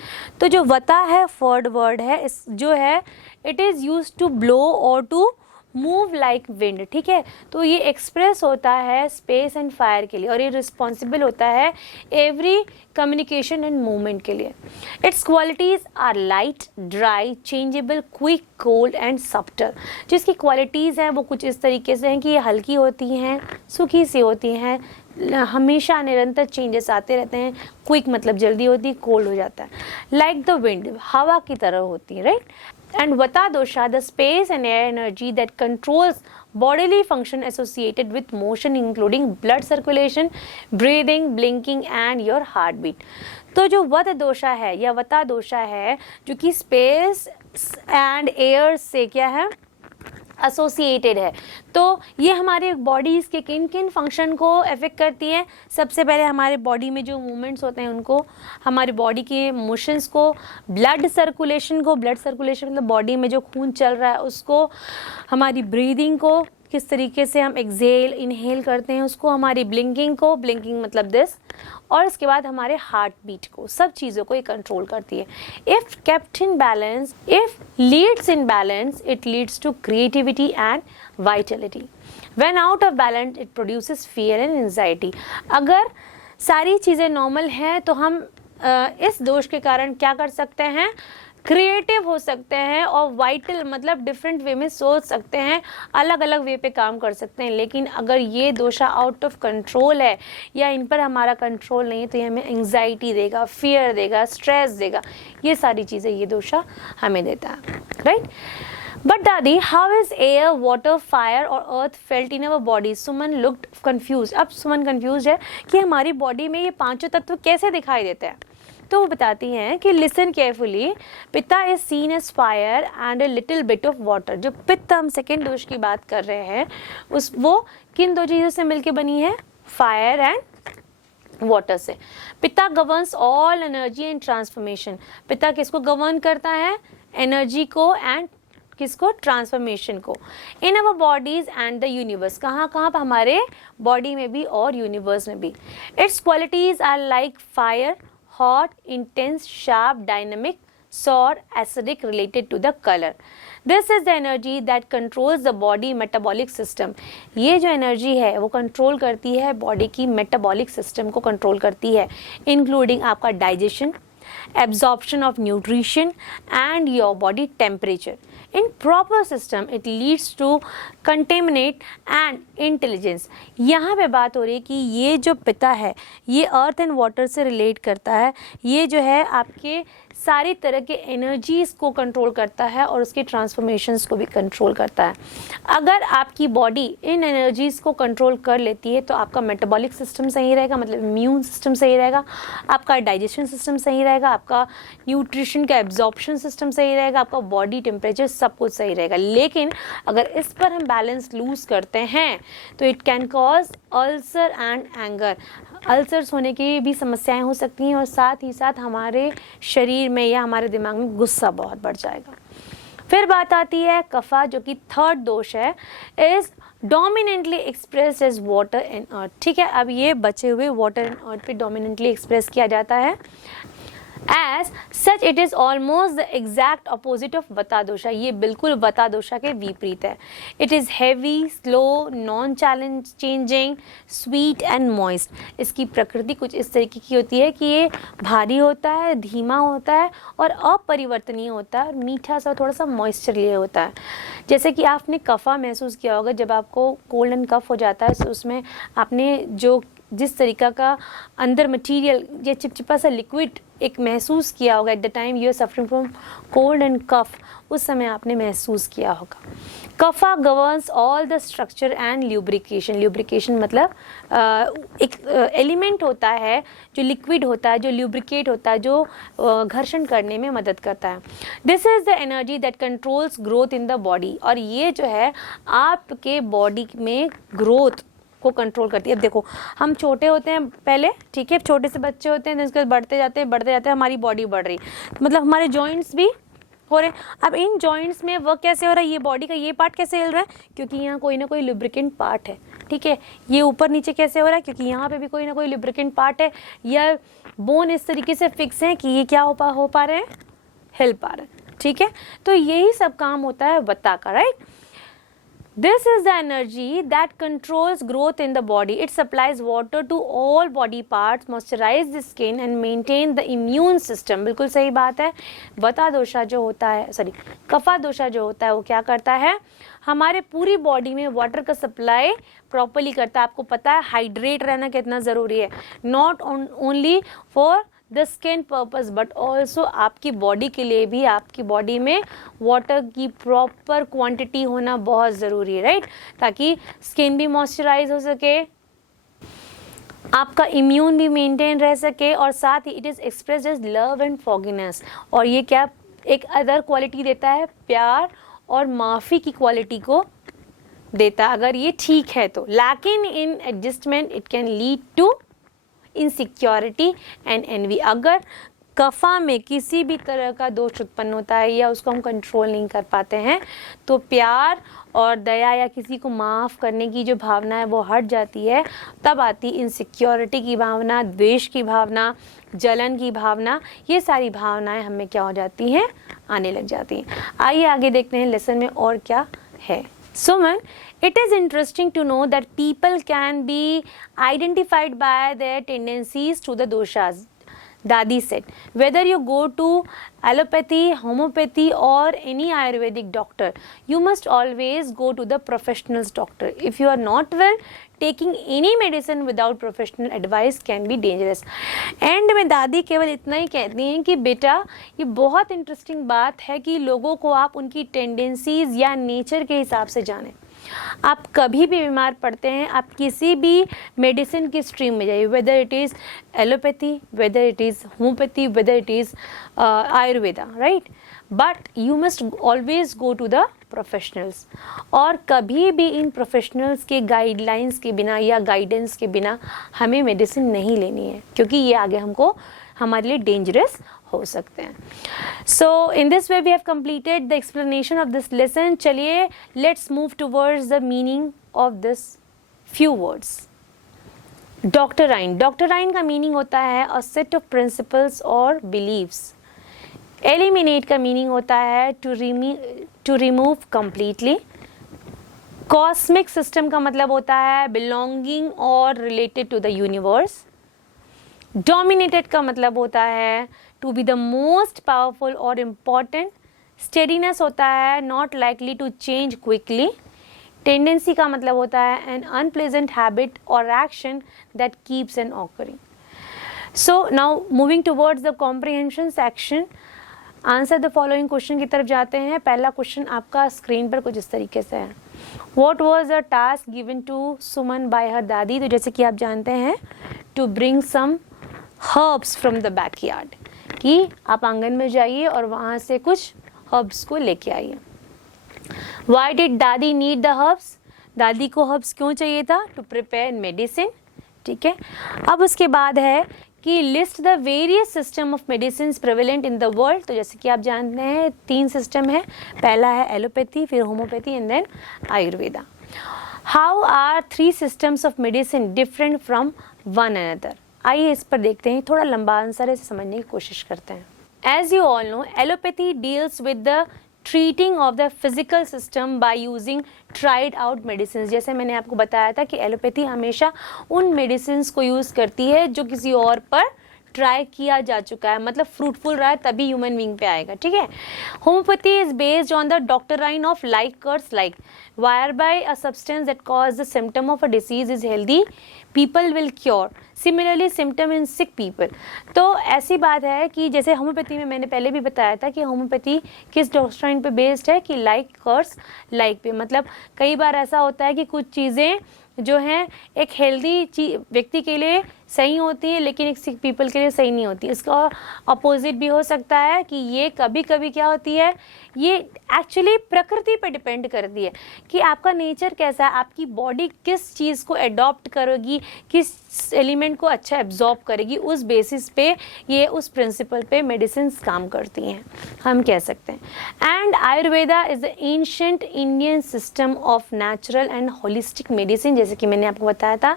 तो जो Vata है थर्ड वर्ड है, इस जो है it is used to blow or to move like wind, ठीक है। तो ये एक्सप्रेस होता है स्पेस एंड फायर के लिए और ये रिस्पॉन्सिबल होता है एवरी कम्युनिकेशन एंड मूवमेंट के लिए। Its qualities are light, dry, changeable, quick, cold and softer. जिसकी क्वालिटीज़ हैं वो कुछ इस तरीके से हैं कि ये हल्की होती हैं, सूखी सी होती हैं, हमेशा निरंतर चेंजेस आते रहते हैं। क्विक मतलब जल्दी होती है, कोल्ड हो जाता है। लाइक द विंड, हवा की तरह होती है, right. And Vata dosha, the space and air energy that controls bodily function associated with motion including blood circulation, breathing, blinking and your heartbeat। तो जो वत दोषा है या वता दोषा है जो कि स्पेस एंड एयर से क्या है एसोसिएटेड है, तो ये हमारे बॉडीज़ के किन किन फंक्शन को अफेक्ट करती है। सबसे पहले हमारे बॉडी में जो मूवमेंट्स होते हैं उनको, हमारे बॉडी के मोशंस को, ब्लड सर्कुलेशन को, ब्लड सर्कुलेशन मतलब बॉडी में जो खून चल रहा है उसको, हमारी ब्रीदिंग को, किस तरीके से हम एक्सेल इनहेल करते हैं उसको, हमारी ब्लिंकिंग को, ब्लिंकिंग मतलब दिस, और इसके बाद हमारे हार्ट बीट को, सब चीज़ों को ये कंट्रोल करती है। If kept in balance, if leads in balance, it leads to creativity and vitality. When out of balance it produces fear and anxiety. अगर सारी चीज़ें नॉर्मल हैं तो हम इस दोष के कारण क्या कर सकते हैं, क्रिएटिव हो सकते हैं और वाइटल मतलब डिफरेंट वे में सोच सकते हैं, अलग अलग वे पे काम कर सकते हैं। लेकिन अगर ये दोषा आउट ऑफ कंट्रोल है या इन पर हमारा कंट्रोल नहीं है तो ये हमें एंजाइटी देगा, फियर देगा, स्ट्रेस देगा, ये सारी चीज़ें ये दोषा हमें देता है, right. But Dadi, how is air, water, fire और earth felt in our body? Suman looked confuse. अब सुमन कंफ्यूज है कि हमारी बॉडी में ये 5 तत्व कैसे दिखाई देते हैं। तो वो बताती हैं कि listen carefully, pitta is seen as fire and a little bit of water. जो पित्त हम सेकेंड दोष की बात कर रहे हैं उस वो किन 2 चीज़ों से मिलकर बनी है, फायर एंड वाटर से। Pitta governs all energy and transformation. Pitta किसको गवर्न करता है, एनर्जी को एंड किसको, ट्रांसफॉर्मेशन को। In our bodies and the universe, कहाँ कहाँ पर, हमारे बॉडी में भी और यूनिवर्स में भी। Its qualities are like fire, hot, intense, sharp, dynamic, sour, acidic related to the color. This is the energy that controls the body metabolic system. ये जो एनर्जी है वो कंट्रोल करती है बॉडी की मेटाबॉलिक सिस्टम को कंट्रोल करती है, इंक्लूडिंग आपका digestion, absorption of nutrition and your body temperature. In proper system it leads to contaminate and intelligence। यहाँ पे बात हो रही है कि ये जो पिता है ये अर्थ एंड वाटर से रिलेट करता है, ये जो है आपके सारी तरह के एनर्जीज़ को कंट्रोल करता है और उसके ट्रांसफॉर्मेशंस को भी कंट्रोल करता है। अगर आपकी बॉडी इन एनर्जीज़ को कंट्रोल कर लेती है तो आपका मेटाबॉलिक सिस्टम सही रहेगा, मतलब इम्यून सिस्टम सही रहेगा, आपका डाइजेशन सिस्टम सही रहेगा, आपका न्यूट्रिशन का एब्जॉर्प्शन सिस्टम सही रहेगा, आपका बॉडी टेम्परेचर सब कुछ सही रहेगा। लेकिन अगर इस पर हम बैलेंस लूज़ करते हैं तो it can cause ulcer and anger. Ulcers होने की भी समस्याएं हो सकती हैं और साथ ही साथ हमारे शरीर में या हमारे दिमाग में गुस्सा बहुत बढ़ जाएगा। फिर बात आती है कफा, जो कि थर्ड दोष है, is dominantly expressed as water and earth. ठीक है, अब ये बचे हुए वाटर एंड अर्थ पे डोमिनेंटली एक्सप्रेस किया जाता है। As such it is almost the exact opposite of vata dosha. ये बिल्कुल vata dosha के विपरीत है. It is heavy, slow, non-changing, sweet and moist. इसकी प्रकृति कुछ इस तरीके की होती है कि ये भारी होता है, धीमा होता है और अपरिवर्तनीय होता है और मीठा सा थोड़ा सा मॉइस्चर लिए होता है. जैसे कि आपने कफा महसूस किया होगा जब आपको कोल्ड एंड कफ हो जाता है, तो उसमें आपने जिस तरीका का अंदर मटेरियल या चिपचिपा सा लिक्विड एक महसूस किया होगा at the time you are suffering from cold and cough, उस समय आपने महसूस किया होगा. Kapha governs all the structure and lubrication. Lubrication मतलब एक एलिमेंट होता है जो लिक्विड होता है, जो ल्यूब्रिकेट होता है, जो घर्षण करने में मदद करता है. This is the energy that controls growth in the body. और ये जो है आपके बॉडी में ग्रोथ को कंट्रोल करती है. अब देखो हम छोटे होते हैं पहले, ठीक है, छोटे से बच्चे होते हैं, उसके बाद बढ़ते जाते हैं हमारी बॉडी बढ़ रही, मतलब हमारे जॉइंट्स भी हो रहे हैं. अब इन जॉइंट्स में वर्क कैसे हो रहा है, ये बॉडी का ये पार्ट कैसे हिल रहा है, क्योंकि यहाँ कोई ना कोई लुब्रिकेंट पार्ट है. ठीक है, ये ऊपर नीचे कैसे हो रहा है, क्योंकि यहाँ पे भी कोई ना कोई लुब्रिकेंट पार्ट है, या बोन इस तरीके से फिक्स है कि ये क्या हो पा रहे हैं, हिल पा रहे हैं. ठीक है, तो यही सब काम होता है वत्ता का, right. This is the energy that controls growth in the body. It supplies water to all body parts, moisturize the skin and maintain the immune system. बिल्कुल सही बात है. वता दोषा जो होता है, सॉरी कफा दोषा जो होता है वो क्या करता है, हमारे पूरी बॉडी में वाटर का सप्लाई प्रॉपरली करता है. आपको पता है हाइड्रेट रहना कितना ज़रूरी है, not only for the skin purpose but also आपकी बॉडी के लिए भी. आपकी बॉडी में वाटर की प्रॉपर क्वांटिटी होना बहुत ज़रूरी है, राइट, ताकि स्किन भी मॉइस्चराइज हो सके, आपका इम्यून भी मेंटेन रह सके, और साथ ही it is expressed as love and forgiveness. और ये क्या एक अदर क्वालिटी देता है, प्यार और माफ़ी की क्वालिटी को देता है अगर ये ठीक है तो. Lacking in adjustment it can lead to insecurity and envy. अगर कफा में किसी भी तरह का दोष उत्पन्न होता है या उसको हम कंट्रोल नहीं कर पाते हैं, तो प्यार और दया या किसी को माफ़ करने की जो भावना है वो हट जाती है. तब आती इनसिक्योरिटी की भावना, द्वेष की भावना, जलन की भावना. ये सारी भावनाएं हमें क्या हो जाती हैं, आने लग जाती हैं. आइए आगे देखते हैं लेसन में और क्या है. Suman, it is interesting to know that people can be identified by their tendencies to the doshas. Dadi said, whether you go to allopathy, homeopathy or any Ayurvedic doctor, you must always go to the professional's doctor. If you are not well, taking any medicine without professional advice can be dangerous. And में दादी केवल इतना ही कहती हैं कि बेटा ये बहुत इंटरेस्टिंग बात है कि लोगों को आप उनकी टेंडेंसीज या नेचर के हिसाब से जानें. आप कभी भी बीमार पड़ते हैं, आप किसी भी मेडिसिन की स्ट्रीम में जाइए, whether it is allopathy, whether it is homeopathy, whether it is Ayurveda, right, but you must always go to the professionals. और कभी भी इन प्रोफेशनल्स के गाइडलाइंस के बिना या गाइडेंस के बिना हमें मेडिसिन नहीं लेनी है, क्योंकि ये आगे हमारे लिए डेंजरस हो सकते हैं. So in this way we have completed the explanation of this lesson. चलिए let's move towards the meaning of this few words. Doctrine. Doctrine का मीनिंग होता है अ सेट ऑफ प्रिंसिपल्स और बिलीव्स. एलिमिनेट का meaning होता है to remove completely. Cosmic system का मतलब होता है बिलोंगिंग और related to the universe. Dominated का मतलब होता है to be the most powerful और इम्पॉर्टेंट. स्टेडीनेस होता है not likely to change quickly. Tendency का मतलब होता है एन अनप्लेजेंट हैबिट और action that keeps on occurring. So now moving towards the comprehension section. Answer the following question की तरफ जाते हैं. पहला क्वेश्चन आपका स्क्रीन पर कुछ इस तरीके से है. What was the task given to Suman by her dadi. तो जैसे कि आप जानते हैं to bring some herbs from the backyard, कि आप आंगन में जाइए और वहाँ से कुछ हर्ब्स को लेके आइए. वाई डिड दादी नीड द हर्ब्स. दादी को हर्ब्स क्यों चाहिए था, टू प्रिपेयर मेडिसिन. ठीक है, अब उसके बाद है कि list the various system of medicine prevalent in the world. तो जैसे कि आप जानते हैं 3 सिस्टम है. पहला है एलोपैथी, फिर homoeopathy and then Ayurveda. How are 3 systems of medicine different from one another. आइए इस पर देखते हैं, थोड़ा लंबा आंसर है, इसे समझने की कोशिश करते हैं। As you all know, allopathy deals with the treating of the physical system by using tried out medicine. जैसे मैंने आपको बताया था कि एलोपैथी हमेशा उन मेडिसिन को यूज़ करती है जो किसी और पर ट्राई किया जा चुका है, मतलब फ्रूटफुल रहा है तभी ह्यूमन बीइंग पे आएगा, ठीक है। Homoeopathy is based on the doctrine of like cures like, whereby a substance that causes the symptom of a disease is healthy people will cure, similarly symptom in sick people। तो ऐसी बात है कि जैसे होम्योपैथी में मैंने पहले भी बताया था कि होम्योपैथी किस डॉक्ट्राइन पे बेस्ड है कि लाइक कर्स लाइक पे, मतलब कई बार ऐसा होता है कि कुछ चीज़ें जो हैं एक हेल्दी व्यक्ति के लिए सही होती है लेकिन एक सिक पीपल के लिए सही नहीं होती। इसका अपोजिट भी हो सकता है कि ये कभी कभी क्या होती है, ये एक्चुअली प्रकृति पे डिपेंड करती है कि आपका नेचर कैसा है, आपकी बॉडी किस चीज़ को एडॉप्ट करेगी, किस एलिमेंट को अच्छा एब्जॉर्ब करेगी, उस बेसिस पे ये उस प्रिंसिपल पे मेडिसिन काम करती हैं, हम कह सकते हैं। And Ayurveda is the ancient Indian system of natural and holistic medicine. जैसे कि मैंने आपको बताया था,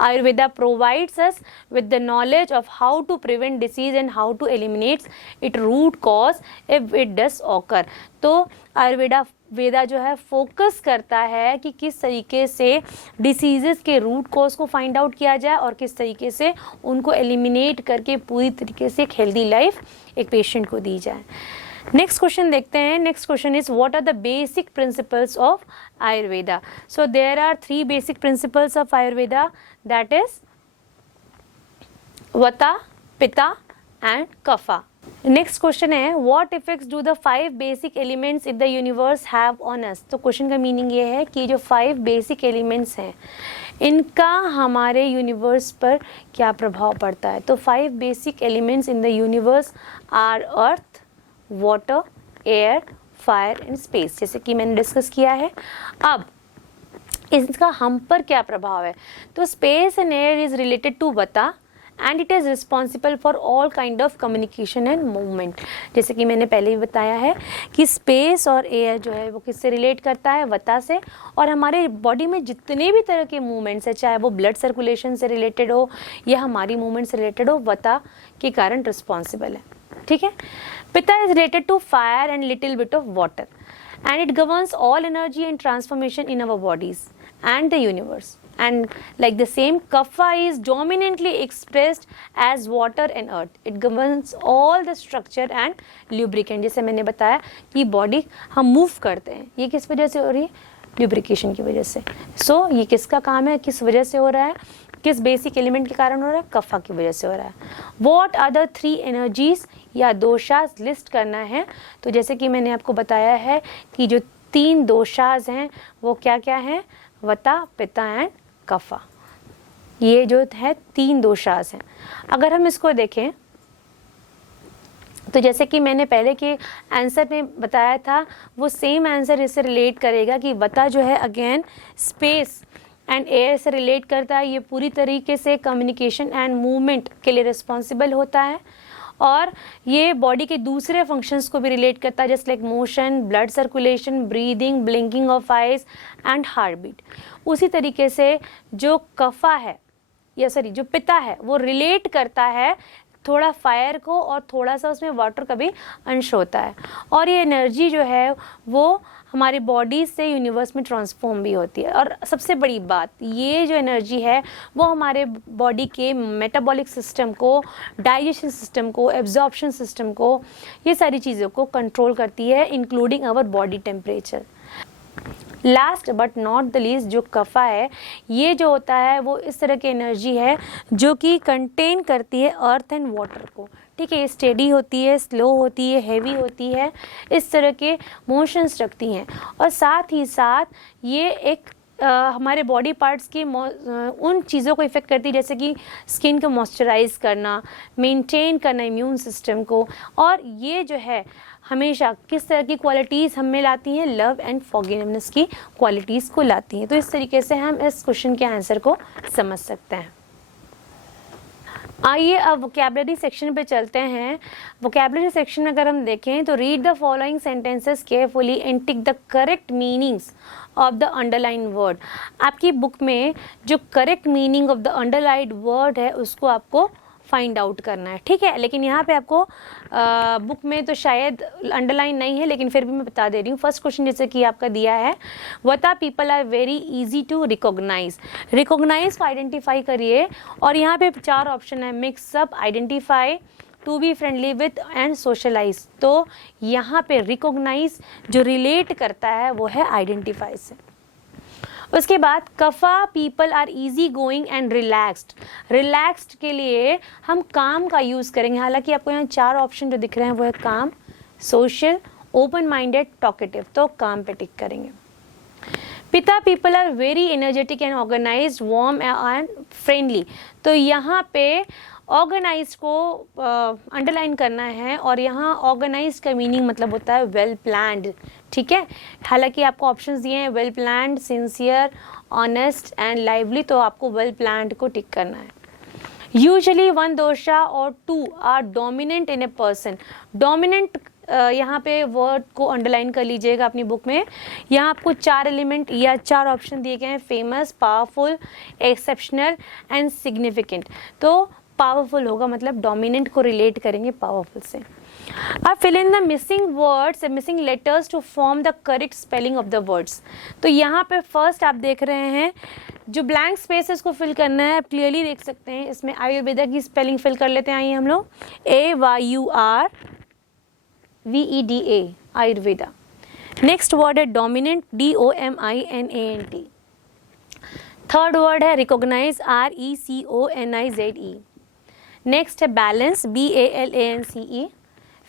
Ayurveda provides us with the knowledge of how to prevent disease and how to eliminate its root cause if it does occur। तो आयुर्वेदा जो है focus करता है कि किस तरीके से डिसीजेस के रूट कॉज को फाइंड आउट किया जाए और किस तरीके से उनको एलिमिनेट करके पूरी तरीके से एक हेल्दी लाइफ एक पेशेंट को दी जाए। नेक्स्ट क्वेश्चन देखते हैं। Next question is what are the basic principles of Ayurveda. So there are 3 basic principles of Ayurveda, that is vata, pitta and kapha. Next question है what effects do the 5 basic elements in the universe have on us. तो question का meaning ये है कि जो 5 basic elements हैं इनका हमारे यूनिवर्स पर क्या प्रभाव पड़ता है। तो 5 basic elements in the universe are earth, water, air, fire and space, जैसे कि मैंने डिस्कस किया है। अब इसका हम पर क्या प्रभाव है, तो space and air is related to vata and it is responsible for all kind of communication and movement. जैसे कि मैंने पहले भी बताया है कि स्पेस और एयर जो है वो किससे रिलेट करता है, वता से। और हमारे बॉडी में जितने भी तरह के मूवमेंट्स है, चाहे वो ब्लड सर्कुलेशन से रिलेटेड हो या हमारी मूवमेंट से रिलेटेड हो, वता के कारण रिस्पॉन्सिबल है, ठीक है। Pitta is related to fire and little bit of water and it governs all energy and transformation in our bodies and the universe, and like the same kapha is dominantly expressed as water and earth, it governs all the structure and lubricant। जैसे मैंने बताया कि body हम move करते हैं, ये किस वजह से हो रही है, ल्यूब्रिकेशन की वजह से। सो ये किसका काम है, किस वजह से हो रहा है, किस बेसिक एलिमेंट के कारण हो रहा है, कफा की वजह से हो रहा है। व्हाट आर द 3 एनर्जीज या दोषास लिस्ट करना है। तो जैसे कि मैंने आपको बताया है कि जो 3 दोषास हैं वो क्या क्या हैं, वता, पिता एंड कफा। ये जो है 3 दोषास हैं। अगर हम इसको देखें तो जैसे कि मैंने पहले के आंसर में बताया था वो सेम आंसर इससे रिलेट करेगा कि वता जो है अगेन स्पेस एंड एयर से रिलेट करता है। ये पूरी तरीके से कम्युनिकेशन एंड मूवमेंट के लिए रिस्पॉन्सिबल होता है और ये बॉडी के दूसरे फंक्शंस को भी रिलेट करता है, just like motion, blood circulation, breathing, blinking of eyes and heart beat. उसी तरीके से जो कफा है या सॉरी जो पिता है वो रिलेट करता है थोड़ा फायर को और थोड़ा सा उसमें वाटर का भी अंश होता है। और ये एनर्जी जो है वो हमारी बॉडी से यूनिवर्स में ट्रांसफॉर्म भी होती है। और सबसे बड़ी बात, ये जो एनर्जी है वो हमारे बॉडी के मेटाबॉलिक सिस्टम को, डाइजेशन सिस्टम को, एब्जॉर्प्शन सिस्टम को, ये सारी चीज़ों को कंट्रोल करती है, including our body temperature. Last but not the least जो कफा है, ये जो होता है वो इस तरह की एनर्जी है जो कि कंटेन करती है अर्थ एंड वाटर को, ठीक है। ये स्टेडी होती है, स्लो होती है, हैवी होती है, इस तरह के मोशंस रखती हैं। और साथ ही साथ ये एक हमारे बॉडी पार्ट्स की उन चीज़ों को इफ़ेक्ट करती है जैसे कि स्किन को मॉइस्चराइज करना, मेंटेन करना इम्यून सिस्टम को। और ये जो है हमेशा किस तरह की क्वालिटीज़ हम में लाती हैं, लव एंड फॉरगिवनेस की क्वालिटीज़ को लाती हैं। तो इस तरीके से हम इस क्वेश्चन के आंसर को समझ सकते हैं। आइए अब वोकैबुलरी सेक्शन पे चलते हैं। वोकैबुलरी सेक्शन में अगर हम देखें तो read the following sentences carefully and tick the correct meanings of the underline word. आपकी बुक में जो correct meaning of the underlined word है उसको आपको फाइंड आउट करना है, ठीक है। लेकिन यहाँ पे आपको बुक में तो शायद अंडरलाइन नहीं है, लेकिन फिर भी मैं बता दे रही हूँ। फर्स्ट क्वेश्चन जैसे कि आपका दिया है, what are people are very easy to recognise. Recognise को आइडेंटिफाई करिए और यहाँ पे 4 ऑप्शन है, mix up, identify, to be friendly with and socialise. तो यहाँ पे रिकॉग्नाइज जो रिलेट करता है वो है आइडेंटिफाई से। उसके बाद kapha, people are easy going and relaxed. Relaxed के लिए हम काम का यूज़ करेंगे। हालांकि आपको यहाँ 4 ऑप्शन जो दिख रहे हैं वो है काम, सोशल, ओपन माइंडेड, टॉकेटिव। तो काम पे टिक करेंगे। Pitta, people are very energetic and organised, warm and friendly. तो यहाँ पे ऑर्गेनाइज को अंडरलाइन करना है और यहाँ ऑर्गेनाइज का मीनिंग मतलब होता है वेल प्लान्ड, ठीक है। हालांकि आपको ऑप्शंस दिए हैं well planned, sincere, honest and lively. तो आपको वेल प्लान्ड को टिक करना है। यूजुअली 1 दोषा और 2 are dominant in a person. Dominant यहाँ पे वर्ड को अंडरलाइन कर लीजिएगा अपनी बुक में। यहाँ आपको 4 एलिमेंट या 4 ऑप्शन दिए गए हैं, famous, powerful, exceptional and significant. तो पावरफुल होगा मतलब डोमिनेंट को रिलेट करेंगे पावरफुल से। अब fill in the missing words, missing letters to form the correct spelling of the words. तो यहाँ पे फर्स्ट आप देख रहे हैं जो ब्लैंक स्पेसेस को फिल करना है, आप क्लियरली देख सकते हैं। इसमें आयुर्वेदा की स्पेलिंग फिल कर लेते हैं। आइए हम लोग, AYURVEDA, आयुर्वेदा। नेक्स्ट वर्ड है डोमिनेंट, DOMINANT। थर्ड वर्ड है रिकॉग्नाइज, RECONIZE। नेक्स्ट है बैलेंस, BALANCE।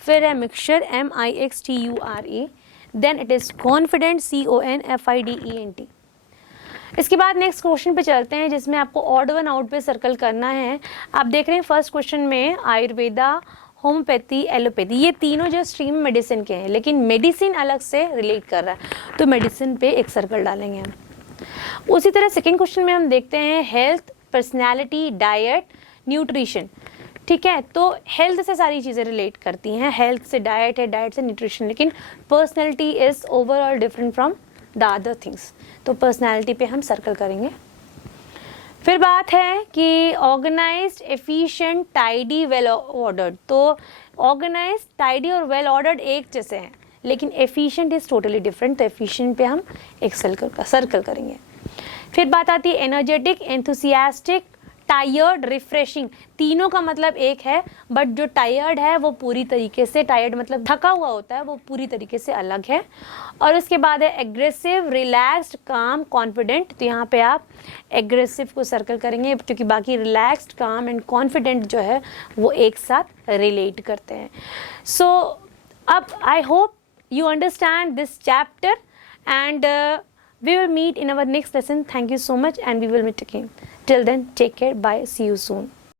फिर है mixture, MIXTURE। Then it is confident, CONFIDENT। इसके बाद नेक्स्ट क्वेश्चन पे चलते हैं जिसमें आपको ऑड वन आउट पे सर्कल करना है। आप देख रहे हैं फर्स्ट क्वेश्चन में आयुर्वेदा, होम्योपैथी, एलोपैथी, ये तीनों जो स्ट्रीम मेडिसिन के हैं, लेकिन मेडिसिन अलग से रिलेट कर रहा है, तो मेडिसिन पे एक सर्कल डालेंगे हम। उसी तरह सेकेंड क्वेश्चन में हम देखते हैं हेल्थ, पर्सनैलिटी, डाइट, न्यूट्रिशन, ठीक है। तो हेल्थ से सारी चीज़ें रिलेट करती हैं, हेल्थ से डाइट है, डाइट से न्यूट्रिशन, लेकिन personality is overall different from the other things. तो पर्सनैलिटी पे हम सर्कल करेंगे। फिर बात है कि organised, efficient, tidy, well ordered. तो ऑर्गेनाइज्ड, टाइडी और वेल ऑर्डर्ड एक जैसे हैं, लेकिन एफिशिएंट इज टोटली डिफरेंट। तो एफिशिएंट पे हम एक सर्कल करेंगे। फिर बात आती है एनर्जेटिक, एंथुसियास्टिक, टायर्ड, रिफ्रेशिंग। तीनों का मतलब एक है, बट जो टायर्ड है वो पूरी तरीके से, टायर्ड मतलब थका हुआ होता है, वो पूरी तरीके से अलग है। और उसके बाद है एग्रेसिव, रिलैक्स्ड, काम, कॉन्फिडेंट। तो यहाँ पे आप एग्रेसिव को सर्कल करेंगे क्योंकि बाकी रिलैक्स्ड, काम एंड कॉन्फिडेंट जो है वो एक साथ रिलेट करते हैं। सो अब I hope you understand this chapter and we will meet in our next lesson. Thank you so much and we will meet again. Till then, take care. Bye. See you soon.